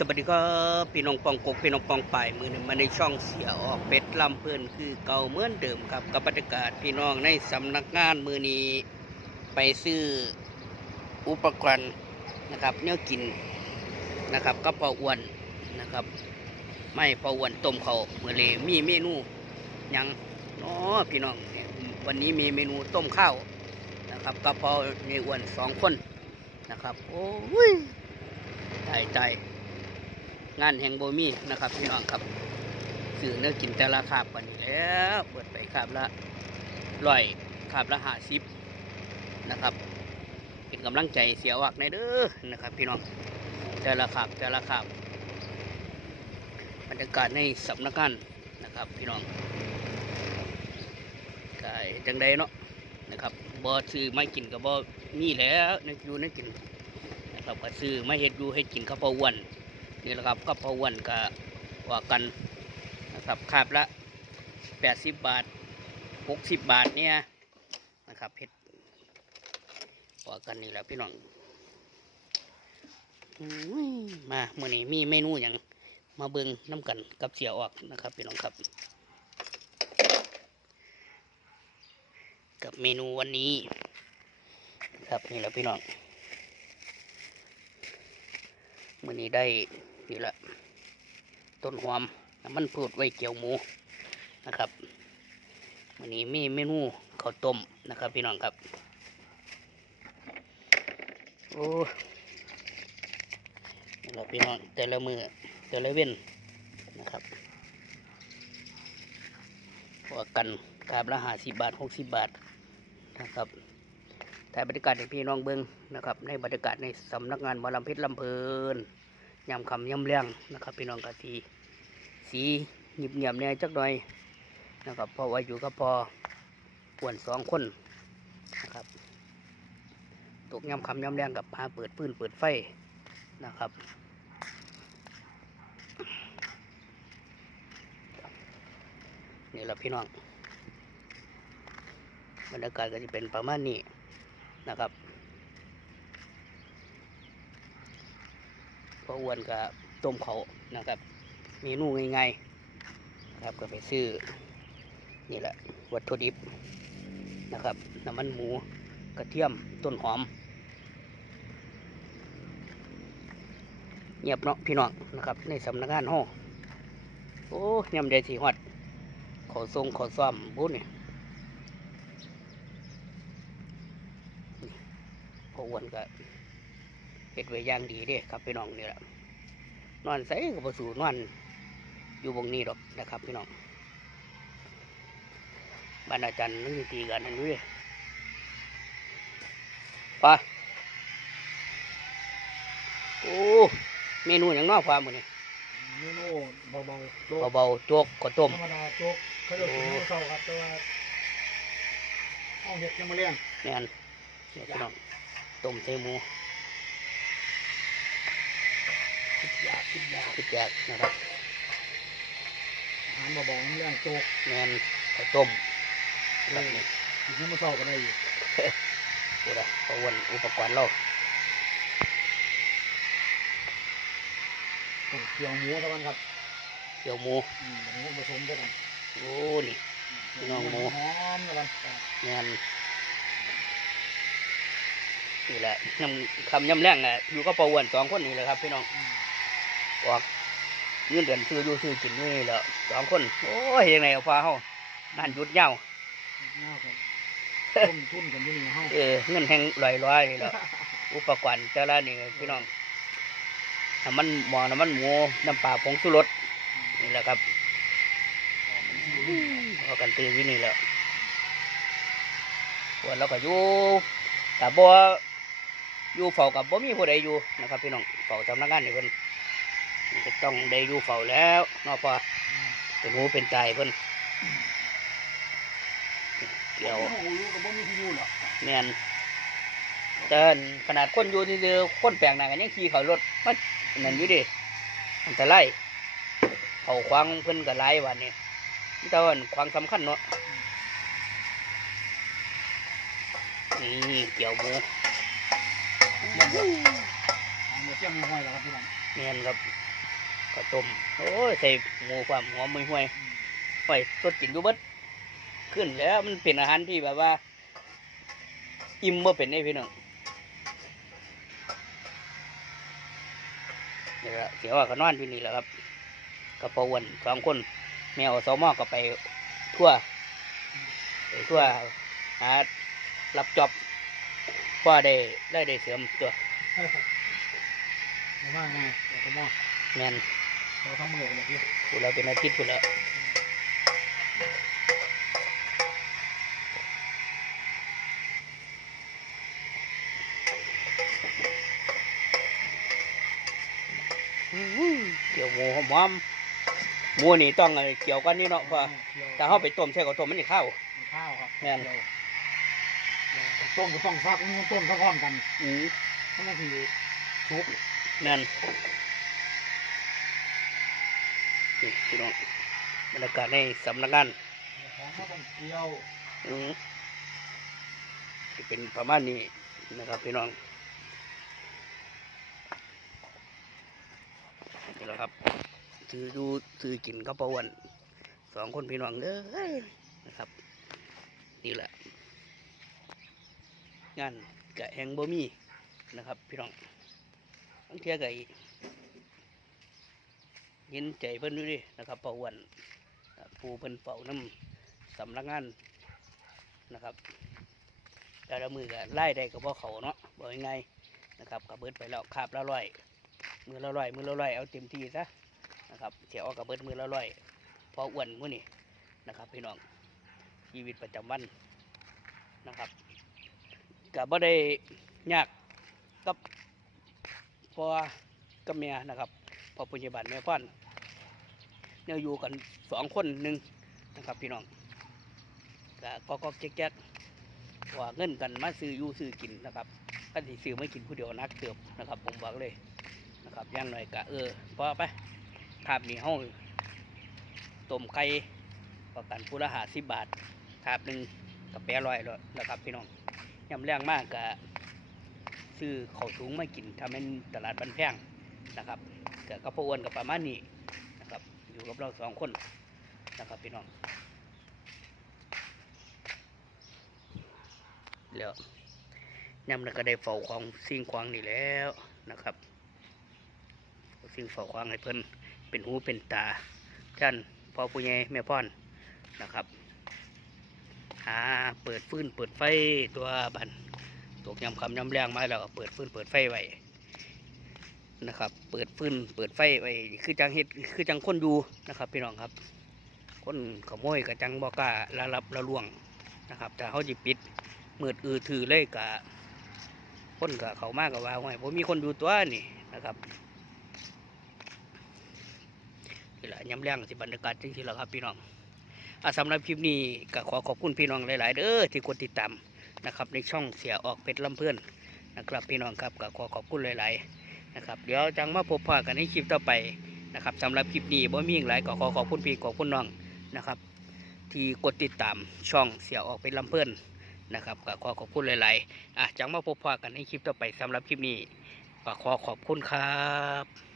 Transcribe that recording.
สวัสดีครับพี่น้องปองกกพี่น้องปองป่ายมือหนึ่งมาในช่องเสียออกเป็ดลำเพื่อนคือเก่าเหมือนเดิมครับกับบรรยากาศพี่น้องในสำนักงานมือนี้ไปซื้ออุปกรณ์นะครับเนื้อกินนะครับกับพออ้วนนะครับ ไม่พออ้วนต้มเขาวมือเลมีเมนูยังเนาะพี่น้องวันนี้มีเมนูต้มข้าวนะครับกับพอในอ้วนสองคนนะครับโอ้ยตายตาย งานแห่งโบมีนะครับพี่น้องครับสื่อเนื้อกินแต่ละคาบกันนี้แล้วเปิดไปคาบละร้อยคาบละห้าสิบนะครับ เป็นกำลังใจเสียวักในเด้อนะครับ พี่น้องแต่ละคาบแต่ละคาบบรรยากาศในสำนักงานนะครับ พี่น้องกายจังใดเนาะนะครับบ่ซื้อไม่กินกับบ่มีแล้วนึกอยู่นึกกินนะครับก็ซื้อไมาเฮ็ดอยู่ให้กินข้าวเปาอ้วน นี่แหละครับข้าวเปาอ้วนก็ว่ากันนะครับคาบละแปดสิบบาทหกสิบบาทเนี่ยนะครับเฮ็ดว่ากันนี่แหละพี่น้องมาเมื่อนี้มีเมนูอย่างมาเบิงน้ำกันกับเสียออกนะครับพี่น้องครับ กับเมนูวันนี้ ครับนี่แหละพี่น้องมื่อนี้ได้ นี่แหละ ต้นหอมน้ำมันพืชไว้เกี่ยวหมูนะครับมื่อนี้มีเมนูข้าวต้มนะครับพี่น้องครับโอ้นี่แหละพี่น้องแต่ละมือแต่ละเว้นนะครับว่ากันกาบละห้าสิบบาทหกสิบบาทนะครับถ่ายบรรยากาศให้พี่น้องเบิ้งนะครับ ในบรรยากาศในสำนักงานมอลำพชรลำเพลิน ยำคำยำเลี้ยงนะครับพี่น้องกะทีสีหยิบเงียบเนี่ยจักหน่อยนะครับพราะว่าอยู่กับพอป่วนสองคนนะครับตกยำคำยำเลี้ยงกับพาเปิดปืนเปิดไฟนะครับนี่แหละพี่น้องบรรยากาศก็จะเป็นประมาณนี้นะครับ พออ้วนกับต้มเขานะครับเมนูง่ายๆนะครับก็ไปซื้อนี่แหละวัตถุดิบนะครับน้ำมันหมูกระเทียมต้นหอมเงียบเนาะพี่น้องนะครับ ในสำนักงานห้องโอ้ยำใจสีหอดขอทรงขอซ้อมบุญเนี่ยพออ้วนก็เฮ็ดไว้อย่างดีเด้ครับพี่น้องนี่แหละนอนใส่กับประสูนอนอยู่บงนี้ดอกนะครับพี่น้องบ้านอาจารย์นึกตีกันนั่นด้วยไปโอ้เมนูอย่างนอกความมือนี่เมนูเบาๆโจ๊กเบาๆโจ๊กข้าวต้มธรรมดาโจ๊กเขาเรียกว่าเมนูเศร้าครับแต่ว่าห้องเห็ดยังมาเลี้ยงนี่นนี่พี่น้องต้มใส่หมู คิดอยากคิดอยากคิดยากนะครับอาหารเบาๆเลี้ยงโจ๊กแมนข้าวต้มแบบนี้อีกยังมาเศร้าก็ได้อยู่กูได้เพราะวันอุปกรณ์เราต้มเกี๊ยวหมูเท่านั้นครับเกี่ยวหมูอืมมันก็ผสมด้วยกันโอ้นี่พี่น้องหมูหอมเท่ากันแมนนี่แหละยำคำยำแรงอะอยู่ก็ประวันสองคนนี่แหละครับพี่น้อง อืมออกเงินเดือนซื้ออยู่ซื้อกินนี่แหละสองคนโอ้ยยังไงเอาฟ้าเฮานั่นหยุดเหย้าง่ายครับต้มทุนกันอยู่นี่ห้องเออเงินแห้งลอยลอยๆนี่แหละอุปกรณ์แต่ละนี่พี่น้องน้ำมันหมอน้ำมันหมูน้ำปลาผงสุรสนี่แหละครับเอากันตื่นที่นี่แหละส่วนเราก็อยู่แต่บ่อยู่เฝ้ากับบ่มีผู้ใดอยู่นะครับพี่น้องเฝ้าสำนักงานนี่เพิ่น ก็ต้องได้อยู่เฝ้าแล้วเนาะพอเป็นหูเป็นใจเพิ่นเกี่ยวโอ้โหอยู่กับบ่มีที่อยู่หรอกแม่นเดินขนาดคนอยู่ที่เจอคนแปลกหน้ากันยังขี่เขารถมันนั่นอยู่ดิอันตรายเขาควางเพิ่นก็หลายวันนี้แต่ว่าควางสำคัญเนาะนี่เกี่ยวหมูหาหมดเที่ยงไม่ห้อยแล้วครับพี่น้องแม่นครับอ ข้าวต้มโอ้ยใส่หมูความหอมมือห่วยไปสดกินดูเบิดขึ้นแล้วมันเป็นอาหารที่แบบว่า อิ่มบ่เป็นได้พี่น้องนี่ละเสียว่าก็นอนที่นี่แหละครับกับปวนสองคนแมวสองหมอก็ไปทั่วไปทั่วหารับจอบพ่อได้ได้ได้เสริมตัวมาว่าไงเดี๋ยวจะมอง แมนเราทำมือเลยพี่พูดแล้วเป็นอาทิตย์พูดแล้วอื้อหือเกี่ยวหมูหอมๆหมูนี่ต้องอะไรเกี่ยวกันนี่เนาะเพราะถ้าเขาไปต้มใช่ก็ต้มมันจะเข้าข้าวครับแม่นเดี๋ยวเดี๋ยวต้มก็ต้องฟักมันต้องต้มพร้อมกันอืมเพราะนั่นคือชุบนั่น นี่พี่น้องบรรยากาศในสำนักงานของก็ต้องเคี่ยวอืมจะเป็นประมาณนี้นะครับพี่น้องนี่แหละครับซื้อดูซื้อกินข้าวปลาวันสองคนพี่น้องเด้อนะครับนี่แหละ งานกะแหงบ่มีนะครับ พี่น้องบางเทียกะ เย็นใจเพิ่นดูดินะครับปลาวันอ่าผู้เพิ่นเฝ้าน้ำสำนักงานนะครับแต่ละมือก็ไล่ได้กับพ่เขาเนาะบอกยังไงนะครับกับเบิดไปแล้วคาบละร้อยมือละร้อยมือละร้อยเอาเต็มที่ซะนะครับเสียออกกับเบิดมือละร้อยพออ้วนมื้อนี่นะครับพี่น้องชีวิตประจำวันนะครับกับบ่ได้ยากกับพ่อกับเมียนะครับ พ่อปุญญบัตแม่พ่อนเนี่ยอยู่กันสองคนหนึ่งนะครับพี่น้องก็ก็ก็แจ๊กๆว่าเงินกันมาซื้ออยู่ซื้อกินนะครับกันที่ซื้อไม่กินผู้เดียวนักเติบนะครับ ผมบอกเลยนะครับย่างหน่อยกะเออพอไปภาพนี้เฮาต้มไก่ประกันผู้ละหาสิบบาทภาพหนึ่งกับแปรร้อยแล้วนะครับพี่น้องยำแรงมากกะซื้อข้าวถุงมากินทำเป็นตลาดบันแพงนะครับ กะกระพาะอ้วนกับประมาณนี้นะครับ อยู่กับเราสองคนนะครับพี่น้องแล้วยำนั้นก็ได้เฝ้าของสิ่งควางนี่แล้วนะครับสิ่งเฝ้าควางให้เพิ่นเป็นหูเป็นตาท่านพ่อผู้ใหญ่แม่พ่อนนะครับหาเปิดฟืนเปิดไฟตัวบันตกยำคำยำแรงมาแล้วก็เปิดฟื้นเปิดไฟไว้ นะครับ เปิดฟืนเปิดไฟไว้คือจังเฮ็ดคือจังคนดูนะครับพี่น้องครับ คนขโมยกับจังบอกล้าละรับละล่วงนะครับแต่เขาจิปิดมืดอือถือเลยกะคนกะเขามากกับว่าห้อยผมมีคนดูตัวนี่นะครับนี่แหละย้ำแรงสิบรรยากาศจริงๆแล้วครับพี่น้องอะสำหรับคลิปนี้ก็ขอขอบคุณพี่น้องหลาย ๆเด้อที่กดติดตามนะครับในช่องเสียออกเป็ดลำเพื่อนนะครับพี่น้องครับก็ขอขอบคุณหลาย ๆ นะครับ เดี๋ยวจังมาพบพากันในคลิปต่อไปนะครับสำหรับคลิปนี้บ่มีอย่างไรก็ขอขอบคุณพี่ขอบคุณน้องนะครับ ที่กดติดตามช่องเสียออกเป็นลำเพื่อนนะครับก็ขอขอบคุณหลายๆอะจังมาพบพากันในคลิปต่อไปสำหรับคลิปนี้ก็ขอขอบคุณครับ